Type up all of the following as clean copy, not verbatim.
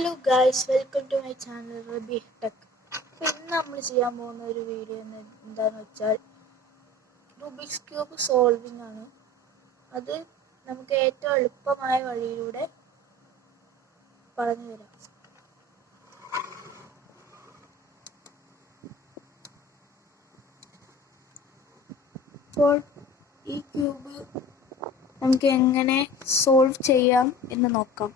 Hello guys, welcome to my channel Rabi tech. ഇന്ന് നമ്മൾ ചെയ്യാൻ പോകുന്ന ഒരു വീഡിയോ എന്താണെന്ന് വെച്ചാൽ റൂബിക്സ് ക്യൂബ് സോൾവിങ് ആണ്. അത് നമുക്ക് ഏറ്റവും എളുപ്പമായ വഴിയിലൂടെ പറഞ്ഞു തരാം. അപ്പോൾ ഈ ക്യൂബ് നമുക്ക് എങ്ങനെ സോൾവ് ചെയ്യാം എന്ന് നോക്കാം.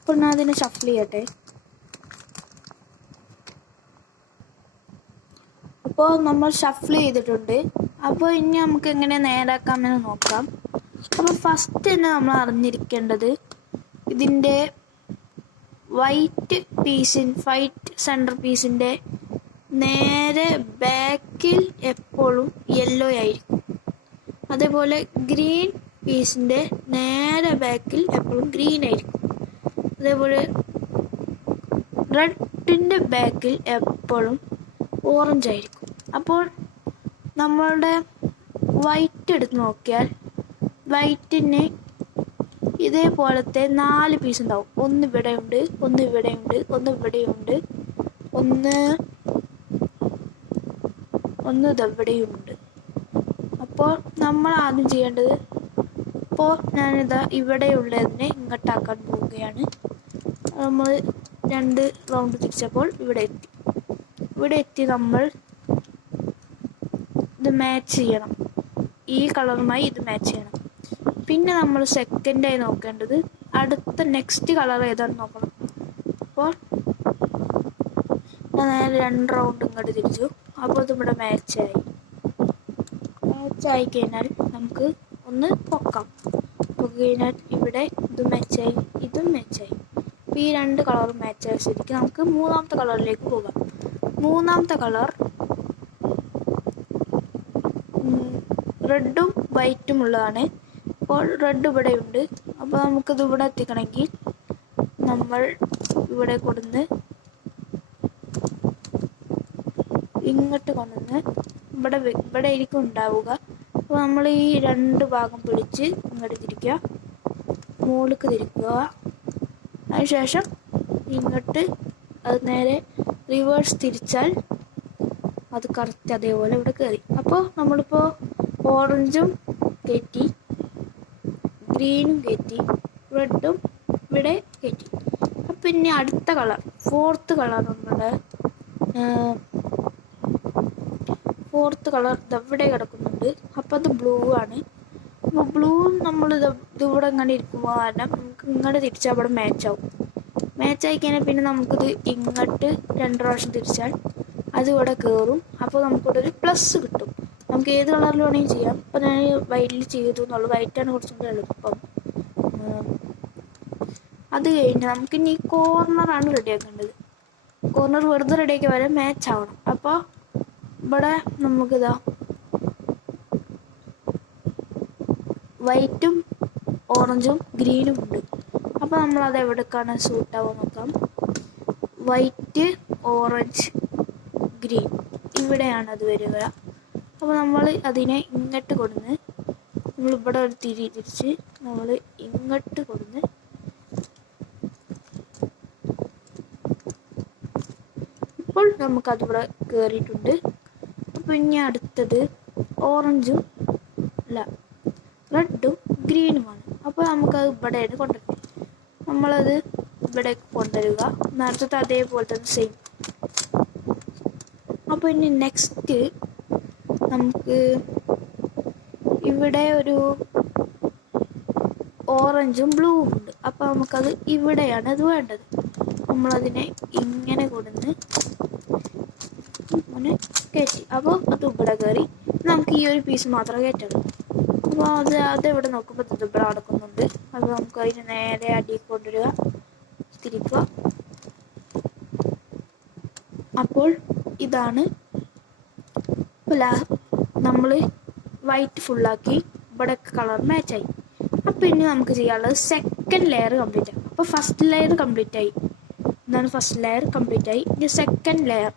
അപ്പോൾ ഞാൻ അതിനെ ഷഫിൾ ചെയ്യട്ടെ. അപ്പോൾ നമ്മൾ ഷഫിൾ ചെയ്തിട്ടുണ്ട്. അപ്പോൾ ഇനി നമുക്ക് എങ്ങനെ നേരാക്കാമെന്ന് നോക്കാം. അപ്പോൾ ഫസ്റ്റ് തന്നെ നമ്മൾ അറിഞ്ഞിരിക്കേണ്ടത് ഇതിൻ്റെ വൈറ്റ് സെൻറ്റർ പീസിൻ്റെ നേരെ ബാക്കിൽ എപ്പോഴും യെല്ലോ ആയിരിക്കും. അതേപോലെ ഗ്രീൻ പീസിൻ്റെ നേരെ ബാക്കിൽ എപ്പോഴും ഗ്രീൻ ആയിരിക്കും. അതേപോലെ റെഡിൻ്റെ ബാക്കിൽ എപ്പോഴും ഓറഞ്ച് ആയിരിക്കും. അപ്പോൾ നമ്മളുടെ വൈറ്റ് എടുത്ത് നോക്കിയാൽ വൈറ്റിന് ഇതേപോലത്തെ 4 പീസ് ഉണ്ടാവും. ഒന്ന് ഇവിടെയുണ്ട്, ഒന്ന് ഇവിടെയുണ്ട്, ഒന്ന് ഇവിടെയുണ്ട്, ഒന്ന് ഇതെവിടെയുണ്ട്. അപ്പോൾ നമ്മൾ ആദ്യം ചെയ്യേണ്ടത്, ഇപ്പോൾ ഞാനിതാ ഇവിടെയുള്ളതിനെ ഇങ്ങോട്ടാക്കാൻ പോവുകയാണ്. നമ്മൾ 2 റൗണ്ട് തിരിച്ചപ്പോൾ ഇവിടെ എത്തി നമ്മൾ ഇത് മാച്ച് ചെയ്യണം. ഈ കളറുമായി ഇത് മാച്ച് ചെയ്യണം. പിന്നെ നമ്മൾ സെക്കൻഡായി നോക്കേണ്ടത് അടുത്ത നെക്സ്റ്റ് കളർ ഏതാണെന്ന് നോക്കണം. അപ്പോൾ ഞാൻ നേരെ 2 റൗണ്ട് ഇങ്ങോട്ട് തിരിച്ചു. അപ്പോൾ ഇതിവിടെ മാച്ചായി കഴിഞ്ഞാൽ നമുക്ക് ഒന്ന് പൊക്കാം. കഴിഞ്ഞാൽ ഇവിടെ ഇതും മാച്ചായി, ഇതും മാച്ചായി. അപ്പോൾ ഈ 2 കളറും മാച്ചായ സ്ഥിതിക്ക് നമുക്ക് 3ാമത്തെ കളറിലേക്ക് പോകാം. 3ാമത്തെ കളർ റെഡും വൈറ്റും ഉള്ളതാണ്. അപ്പോൾ റെഡ് ഇവിടെയുണ്ട്. അപ്പോൾ നമുക്കിത് ഇവിടെ എത്തിക്കണമെങ്കിൽ നമ്മൾ ഇവിടെ കൊടുന്ന് ഇങ്ങോട്ട് കൊണ്ടുവന്ന് ഇവിടെ ആയിരിക്കും ഉണ്ടാവുക. അപ്പോൾ നമ്മൾ ഈ 2 ഭാഗം പിടിച്ച് ഇങ്ങോട്ട് തിരിക്കുക, മുകളിലേക്ക് തിരിക്കുക. അതിനുശേഷം ഇങ്ങോട്ട് അത് നേരെ റിവേഴ്സ് തിരിച്ചാൽ അത് കറക്റ്റ് അതേപോലെ ഇവിടെ കയറി. അപ്പോൾ നമ്മളിപ്പോൾ ഓറഞ്ചും കയറ്റി, ഗ്രീനും കയറ്റി, റെഡും ഇവിടെ കയറ്റി. അപ്പം ഇനി അടുത്ത കളർ 4th കളർ നമ്മുടെ 4th കളർ ഇതെവിടെ കിടക്കുന്നുണ്ട്. അപ്പം അത് ബ്ലൂ ആണ്. അപ്പോൾ ബ്ലൂ നമ്മൾ ഇതിവിടെ ഇങ്ങനെ ഇരിക്കുമ്പോൾ കാരണം നമുക്ക് ഇങ്ങോട്ട് തിരിച്ചാൽ അവിടെ മാച്ചാവും. മാച്ചായി കഴിഞ്ഞാൽ പിന്നെ നമുക്കിത് ഇങ്ങോട്ട് 2 പ്രാവശ്യം തിരിച്ചാൽ അത് ഇവിടെ കയറും. അപ്പോൾ നമുക്കിവിടെ ഒരു പ്ലസ് കിട്ടും. നമുക്ക് ഏത് കളറിൽ വേണമെങ്കിൽ ചെയ്യാം. അപ്പോൾ ഞാൻ വൈറ്റിൽ ചെയ്തു എന്നുള്ളൂ. വൈറ്റാണ് കുറച്ചും കൂടി എളുപ്പം. അത് കഴിഞ്ഞാൽ നമുക്കിനി കോർണറാണ് റെഡിയാക്കേണ്ടത്. കോർണർ വെറുതെ റെഡിയാക്കി വരെ മാച്ച് ആവണം. അപ്പോൾ ഇവിടെ നമുക്കിതാ വൈറ്റും ഓറഞ്ചും ഗ്രീനും ഉണ്ട്. അപ്പോൾ നമ്മളത് എവിടേക്കാണ് സൂട്ടാവുക നോക്കാം. വൈറ്റ്, ഓറഞ്ച്, ഗ്രീൻ ഇവിടെയാണ് അത് വരിക. അപ്പോൾ നമ്മൾ അതിനെ ഇങ്ങോട്ട് കൊടുന്ന് നമ്മളിവിടെ ഒരു തിരിച്ച് നമ്മൾ ഇങ്ങോട്ട് കൊടുന്ന് ഇപ്പോൾ നമുക്കതിവിടെ കയറിയിട്ടുണ്ട്. അപ്പോൾ ഇനി അടുത്തത് ഓറഞ്ചും റെഡും ഗ്രീനുമാണ്. അപ്പോൾ നമുക്കത് ഇവിടെയാണ് കൊണ്ടുവരുന്നത്. നമ്മളത് ഇവിടെ കൊണ്ടുവരിക, നേരത്തെ അതേപോലെ തന്നെ സെയിം. അപ്പോൾ ഇനി നെക്സ്റ്റ് നമുക്ക് ഇവിടെ ഒരു ഓറഞ്ചും ബ്ലൂവും ഉണ്ട്. അപ്പോൾ നമുക്കത് ഇവിടെയാണ് അത് വേണ്ടത്. നമ്മളതിനെ ഇങ്ങനെ കൊടുന്ന് ഇങ്ങനെ കയറ്റി. അപ്പോൾ അത് ഇവിടെ കയറി. നമുക്ക് ഈ ഒരു പീസ് മാത്രമേ കയറ്റുള്ളൂ. അപ്പോൾ അതെവിടെ നോക്കുമ്പോൾ ഇത് ഇവിടെ നടക്കുന്നുണ്ട്. അപ്പോൾ നമുക്ക് അതിന് നേരെ അടിയിൽ കൊണ്ടുവരിക, തിരിക്കുക. അപ്പോൾ ഇതാണ് നമ്മൾ വൈറ്റ് ഫുള്ളാക്കി ഇവിടെ കളർ മാച്ചായി. അപ്പോൾ ഇനി നമുക്ക് ചെയ്യാനുള്ളത് സെക്കൻഡ് ലെയർ കംപ്ലീറ്റ് ആയി. അപ്പോൾ ഫസ്റ്റ് ലെയർ കംപ്ലീറ്റ് ആയി. ഇതാണ് ഫസ്റ്റ് ലെയർ കംപ്ലീറ്റ് ആയി. ഇനി സെക്കൻഡ് ലെയർ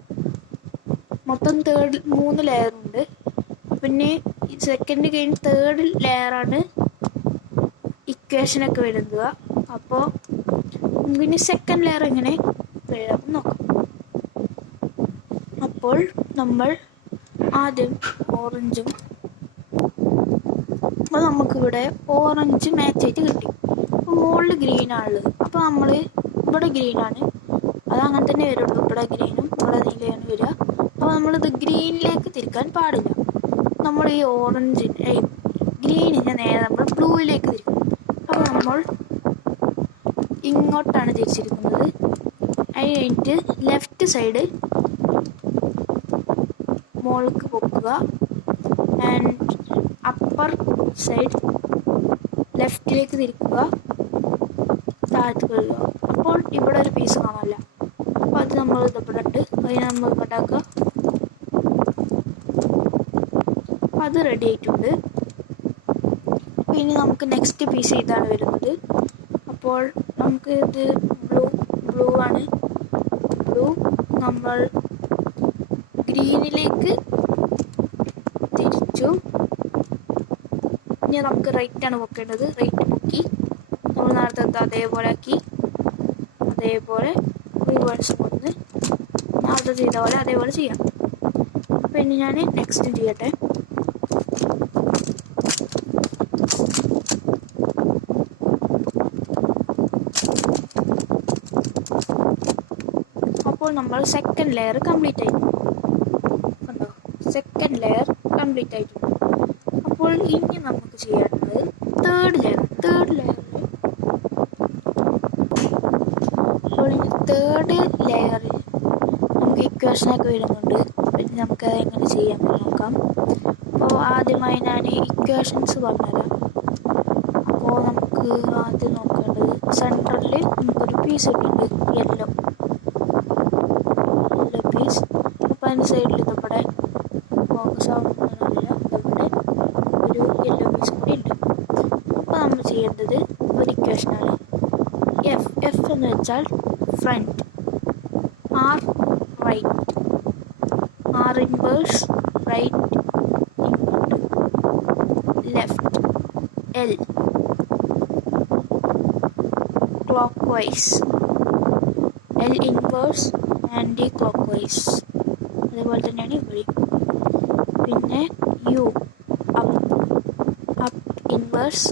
മൊത്തം 3 ലെയർ ഉണ്ട്. പിന്നെ സെക്കൻഡ് കഴിഞ്ഞ് 3rd ലെയറാണ് ഈ ഇക്വേഷനൊക്കെ എഴുതുക. അപ്പോൾ നമുക്കിനി സെക്കൻഡ് ലെയർ എങ്ങനെ എഴുതാം നോക്കാം. അപ്പോൾ നമ്മൾ ആദ്യം ഓറഞ്ചും, അപ്പോൾ നമുക്കിവിടെ ഓറഞ്ച് മാച്ചായിട്ട് കിട്ടി. അപ്പോൾ മുകളിൽ ഗ്രീനാണുള്ളത്. അപ്പോൾ നമ്മൾ ഇവിടെ ഗ്രീനാണ്, അത് അങ്ങനെ തന്നെ വരുള്ളൂ. ഇവിടെ ഗ്രീനും ഇവിടെ നീലയാണ് വരിക. അപ്പോൾ നമ്മളിത് ഗ്രീനിലേക്ക് തിരിക്കാൻ പാടില്ല. നമ്മൾ ഈ ഗ്രീനിനെ നേരെ നമ്മൾ ബ്ലൂവിലേക്ക് തിരിക്കും. അപ്പോൾ നമ്മൾ ഇങ്ങോട്ടാണ് തിരിച്ചിരിക്കുന്നത്. അതിന് കഴിഞ്ഞിട്ട് ലെഫ്റ്റ് സൈഡ് മുകളിലേക്ക് പൊക്കുക ആൻഡ് അപ്പർ സൈഡ് ലെഫ്റ്റിലേക്ക് തിരിക്കുക, താഴത്ത് കഴുകുക. അപ്പോൾ ഇവിടെ ഒരു പീസ് കാണില്ല. അപ്പോൾ അത് നമ്മൾ ഇവിടെ ഉണ്ട്, അതിന് നമ്മൾ ഉണ്ടാക്കുക. അത് റെഡി ആയിട്ടുണ്ട്. ഇനി നമുക്ക് നെക്സ്റ്റ് പീസ് ഇതാണ് വരുന്നത്. അപ്പോൾ നമുക്ക് ഇത് ബ്ലൂ ആണ്. ബ്ലൂ നമ്മൾ ഗ്രീനിലേക്ക് തിരിച്ചു. ഇനി നമുക്ക് റൈറ്റ് ആണ് പൊക്കേണ്ടത്. റൈറ്റ് പൊക്കി നമ്മൾ നേരത്തെ അതേപോലെ ആക്കി, അതേപോലെ റിവേഴ്സ് കൊണ്ട് നേരത്തെ ചെയ്ത പോലെ അതേപോലെ ചെയ്യാം. അപ്പോൾ ഇനി ഞാൻ നെക്സ്റ്റ് ചെയ്യട്ടെ. അപ്പോൾ നമ്മൾ സെക്കൻഡ് ലെയർ കംപ്ലീറ്റ് ആയി. കണ്ടോ, സെക്കൻഡ് ലെയർ കംപ്ലീറ്റ് ആയിട്ടുണ്ട്. അപ്പോൾ ഇനി നമുക്ക് ചെയ്യേണ്ടത് തേർഡ് ലെയർ. അപ്പോൾ ഇനി തേർഡ് ലെയറിൽ നമുക്ക് ഇക്വേഷനൊക്കെ വരുന്നുണ്ട്. പിന്നെ നമുക്ക് എങ്ങനെ ചെയ്യാമെന്ന് നോക്കാം. അപ്പോൾ ആദ്യമായി ഞാൻ ഇക്വേഷൻസ് പറഞ്ഞുതരാം. അപ്പോൾ നമുക്ക് ആദ്യം നോക്കേണ്ടത് സെൻറ്ററിൽ നമുക്കൊരു പീസ് കിട്ടിയിട്ടുണ്ട്, യെല്ലോ പീസ്. അപ്പോൾ അതിൻ്റെ സൈഡിൽ ഇതവിടെ ഫോക്കസ് ആവുന്നില്ല, ഇതവിടെ ഒരു യെല്ലോ പീസ് കൂടി ഉണ്ട്. അപ്പോൾ നമ്മൾ ചെയ്യേണ്ടത് ഒരു ഇക്വേഷനാണ്. എഫ് എന്ന് വെച്ചാൽ front, R right, R inverse right ഇങ്ങോട്ട്, left, L clockwise, L inverse anticlockwise. അതേപോലെ തന്നെയാണ് ഇവിടെ. പിന്നെ U up inverse,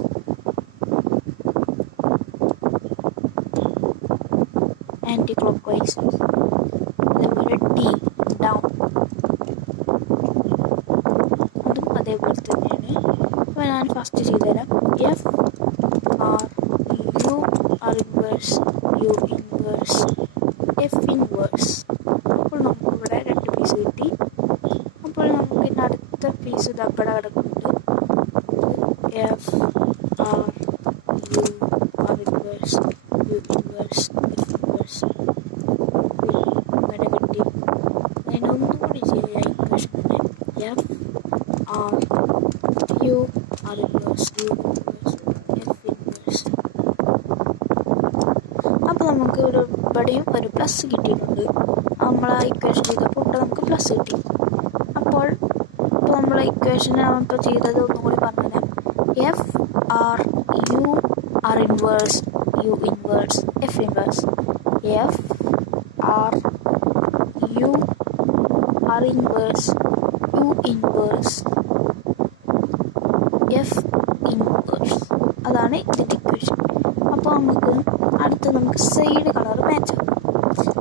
anticlockwise. അതേപോലെ ടി ഡൗൺ, അതും അതേപോലെ തന്നെയാണ്. അപ്പോൾ ഞാൻ ഫസ്റ്റ് ചെയ്തുതരാം. F R U R inverse, U inverse, F inverse. അപ്പോൾ നമുക്കിവിടെ 2 പീസ് കിട്ടി. അപ്പോൾ നമുക്ക് ഇനി അടുത്ത പീസ് ഇതവിടെ കിടക്കുന്നുണ്ട്. F R U R inverse, U inverse, F inverse. ഇവിടെ കിട്ടി. അതിനൊന്നുകൂടി ചെയ്യാം ഇക്വേഷനെ. F R U R inverse, U inverse, F inverse. അപ്പോൾ നമുക്ക് ഇവിടെയും ഒരു പ്ലസ് കിട്ടിയിട്ടുണ്ട്. നമ്മൾ ആ ഇക്വേഷൻ ചെയ്തപ്പോൾ ഇവിടെ നമുക്ക് പ്ലസ് കിട്ടി. അപ്പോൾ നമ്മൾ ഇക്വേഷൻ ഇപ്പോൾ ചെയ്തത് ഒന്നും കൂടി പറഞ്ഞുതരാം. F R U R inverse, U inverse, F inverse. F R U R inverse, U inverse, F inverse. അതാണ് ഇതിൻ്റെ ഇക്വേഷൻ. അപ്പോൾ നമുക്ക് സൈഡ് കളർ മാച്ച് ആകും.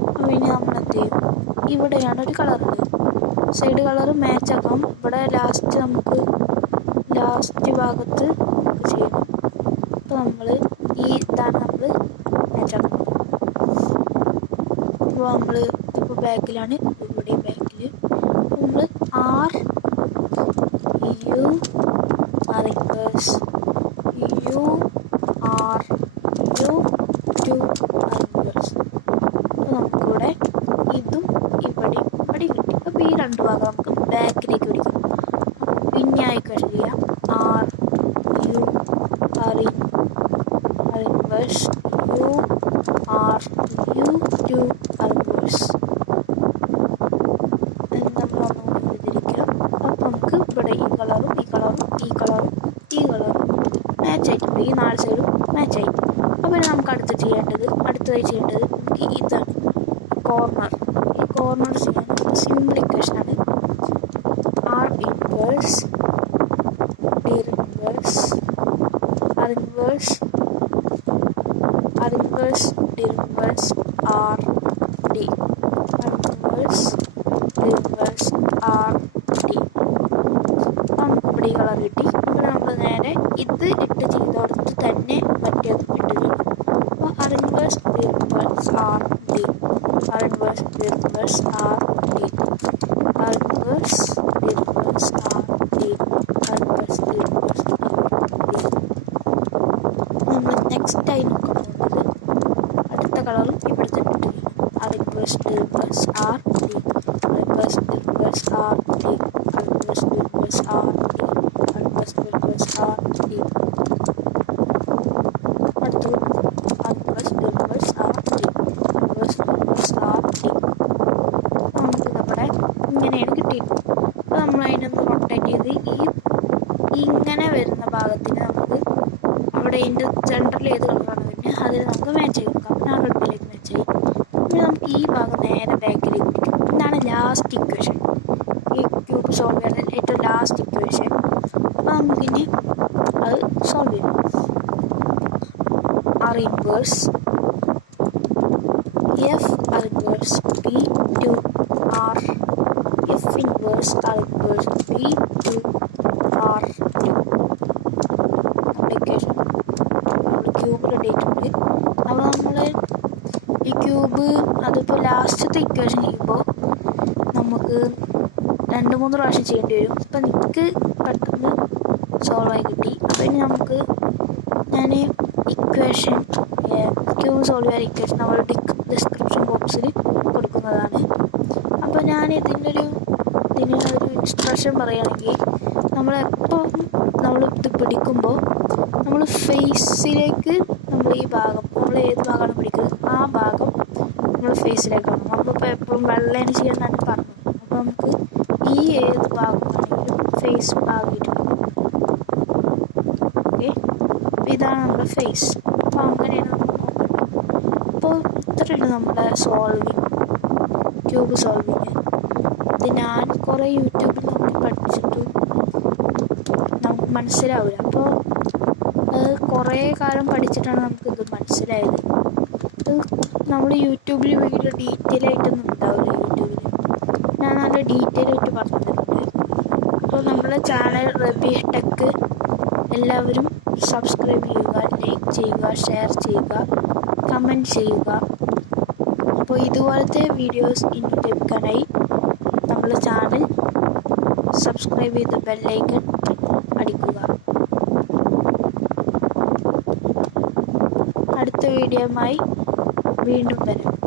അപ്പോൾ ഇനി നമ്മൾ എന്ത് ചെയ്യും, ഇവിടെയാണ് ഒരു കളറുണ്ട്, സൈഡ് കളർ മാച്ച് ആക്കാം. ഇവിടെ ലാസ്റ്റ് ഭാഗത്ത് നമുക്ക് ചെയ്യണം. അപ്പോൾ ഇതാണ് നമ്മൾ മാച്ച് ആക്കുന്നത്. അപ്പോൾ ഇപ്പോൾ ബാക്കിലാണ്, ഇവിടെ ബാക്കിൽ നമ്മൾ R U R inverse, U R U two R inverse. അപ്പോൾ നമുക്കിവിടെ ഇതും ഇവിടെ കിട്ടി. അപ്പോൾ ഈ 2 ഭാഗം നമുക്ക് ബാക്കിലേക്ക് പിടിക്കാം. പിന്നെ ആയിക്കോട്ടെ ചെയ്യാം. R U R inverse, U R U two R inverse എന്ന് നമ്മൾ ഒന്നുകൂടി എഴുതിയിരിക്കാം. അപ്പോൾ നമുക്ക് ഇവിടെ ഈ കളറും മാച്ച് ആയിട്ടുണ്ട്. ഈ 4 സൈഡും മാച്ചായി. അപ്പോൾ നമുക്ക് അടുത്തതായി ചെയ്യേണ്ടത് നമുക്ക് ഇതാണ് കോർണർ. ഈ കോർണർ ചെയ്യാൻ സിമ്പിൾ ഇക്വേഷനാണ്. R inverse D inverse R inverse D inverse R D inverse D inverse R D. നമുക്ക് ഇവിടെ ഈ കളർ കിട്ടി. ഇവിടെ നമ്മൾ നേരെ ഇത് ഇട്ട് ചെയ്തോടത്ത് തന്നെ മറ്റേത് ഇട്ട് ചെയ്യും. അപ്പോൾ R inverse D inverse R D R inverse D inverse R D R inverse D inverse R D R inverse D inverse R D. നമ്മൾ നെക്സ്റ്റ് ആയി നോക്കാൻ പോകുന്നത് അടുത്ത കളറും ഇവിടെ തന്നെ ഇട്ട് ചെയ്യും. R inverse D inverse R D R inverse D inverse R D R inverse D inverse R D R inverse D inverse R D. അടുത്തത് R inverse D inverse R D inverse D inverse R D. നമുക്ക് നമ്മുടെ ഇങ്ങനെയാണ് കിട്ടിയത്. അപ്പോൾ നമ്മൾ അതിനൊന്ന് rotate ചെയ്ത് ഇങ്ങനെ വരുന്ന ഭാഗത്തിന് നമുക്ക് അവിടെ ഇതിൻ്റെ സെൻറ്ററിൽ ഏത് കളറാണ് വരുന്നത് അതിൽ നമുക്ക് മാച്ച് ചെയ്ത് കൊടുക്കാം. അപ്പോൾ ഞാൻ റെഡിലേക്ക് മാച്ച് ചെയ്യും. പിന്നെ നമുക്ക് ഈ ഭാഗം നേരെ ബാക്കിലേക്ക് പിടിക്കും. ഇതാണ് ലാസ്റ്റ് ഇക്വേഷൻ. ഈ ക്യൂബ് സോൾവ് ചെയ്യാൻ ഏറ്റവും ലാസ്റ്റ് ഇക്വേഷൻ. അപ്പോൾ നമുക്കിനി അത് സോൾവ് ചെയ്യാം. R inverse F R inverse B two R F inverse R inverse B two R two. നമ്മുടെ ഇക്വേഷൻ നമ്മൾ ക്യൂബ് റെഡി ആയിട്ടുണ്ട്. അപ്പോൾ നമ്മൾ ഈ ക്യൂബ് അതിപ്പോൾ ലാസ്റ്റത്തെ ഇക്വേഷൻ ചെയ്യുമ്പോൾ നമുക്ക് 2-3 പ്രാവശ്യം ചെയ്യേണ്ടി വരും. ഇപ്പം എനിക്ക് പെട്ടെന്ന് സോൾവ് ആയി കിട്ടി. അപ്പോൾ ഇനി നമുക്ക് ഞാൻ ഇക്വേഷൻ ക്യൂബ് സോൾവ് ചെയ്യാൻ ഇക്വേഷൻ നമ്മൾ ഡിസ്ക്രിപ്ഷൻ ബോക്സിൽ കൊടുക്കുന്നതാണ്. അപ്പോൾ ഞാൻ ഇതിനൊരു ഇൻസ്ട്രക്ഷൻ പറയുകയാണെങ്കിൽ നമ്മളെപ്പോൾ നമ്മൾ ഇത് പിടിക്കുമ്പോൾ നമ്മൾ ഫേസിലേക്ക് നമ്മൾ ഈ ഭാഗം നമ്മൾ ഏത് ഭാഗമാണ് പിടിക്കുന്നത് ആ ഭാഗം നമ്മൾ ഫേസിലേക്കാണ്. നമ്മളിപ്പോൾ എപ്പോഴും വെള്ളേനെ ചെയ്യാനാണ് പറഞ്ഞത്. അപ്പോൾ നമുക്ക് ഈ ഏത് ഭാഗമാണെങ്കിലും ഫേസ് ഭാഗമായിട്ട് ഓക്കെ. അപ്പോൾ ഇതാണ് നമ്മുടെ ഫേസ്. അപ്പോൾ അങ്ങനെയാണ് നമ്മൾ നോക്കുന്നത്. അപ്പോൾ ഇത്രയാണ് നമ്മുടെ ക്യൂബ് സോൾവിങ്. ഇത് ഞാൻ കുറേ യൂട്യൂബിൽ നോക്കി പഠിച്ചിട്ടും നമുക്ക് മനസ്സിലാവില്ല. അപ്പോൾ കുറേ കാലം പഠിച്ചിട്ടാണ് നമുക്കിത് മനസ്സിലായത്. നമ്മൾ യൂട്യൂബിൽ വീഡിയോ ഡീറ്റെയിൽ ആയിട്ടൊന്നും ഉണ്ടാവില്ല. യൂട്യൂബിൽ ഞാൻ നല്ല ഡീറ്റെയിൽ ആയിട്ട് പറഞ്ഞു തരുന്നുണ്ട്. അപ്പോൾ നമ്മുടെ ചാനൽ റബി ടെക് എല്ലാവരും സബ്സ്ക്രൈബ് ചെയ്യുക, ലൈക്ക് ചെയ്യുക, ഷെയർ ചെയ്യുക, കമൻറ്റ് ചെയ്യുക. അപ്പോൾ ഇതുപോലത്തെ വീഡിയോസ് ഇനി ലഭിക്കാനായി നമ്മുടെ ചാനൽ സബ്സ്ക്രൈബ് ചെയ്ത് ബെല്ലൈക്കൺ അടിക്കുക. അടുത്ത വീഡിയോയുമായി വീണ്ടും വരാം.